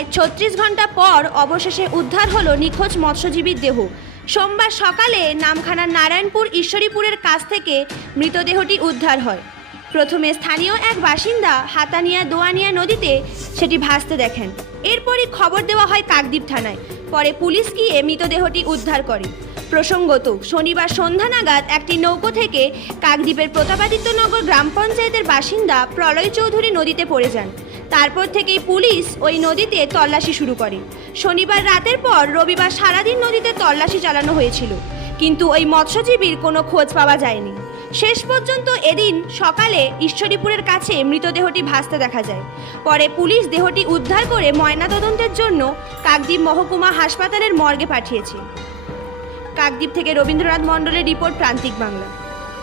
প্রায় ছত্রিশ ঘণ্টা পর অবশেষে উদ্ধার হলো নিখোঁজ মৎস্যজীবীর দেহ। সোমবার সকালে নামখানার নারায়ণপুর ঈশ্বরীপুরের কাছ থেকে মৃতদেহটি উদ্ধার হয়। প্রথমে স্থানীয় এক বাসিন্দা হাতানিয়া দোয়ানিয়া নদীতে সেটি ভাসতে দেখেন। এরপরই খবর দেওয়া হয় কাকদ্বীপ থানায়। পরে পুলিশ গিয়ে মৃতদেহটি উদ্ধার করে। প্রসঙ্গত, শনিবার সন্ধ্যা নাগাদ একটি নৌকো থেকে কাকদ্বীপের প্রতাপাদিত্যনগর গ্রাম পঞ্চায়েতের বাসিন্দা প্রলয় চৌধুরী নদীতে পড়ে যান। তারপর থেকেই পুলিশ ওই নদীতে তল্লাশি শুরু করে। শনিবার রাতের পর রবিবার সারাদিন নদীতে তল্লাশি চালানো হয়েছিল, কিন্তু ওই মৎস্যজীবীর কোনো খোঁজ পাওয়া যায়নি। শেষ পর্যন্ত এদিন সকালে ঈশ্বরীপুরের কাছে মৃতদেহটি ভাসতে দেখা যায়। পরে পুলিশ দেহটি উদ্ধার করে ময়নাতদন্তের জন্য কাকদ্বীপ মহকুমা হাসপাতালের মর্গে পাঠিয়েছে। কাকদ্বীপ থেকে রবীন্দ্রনাথ মণ্ডলের রিপোর্ট প্রান্তিক বাংলা।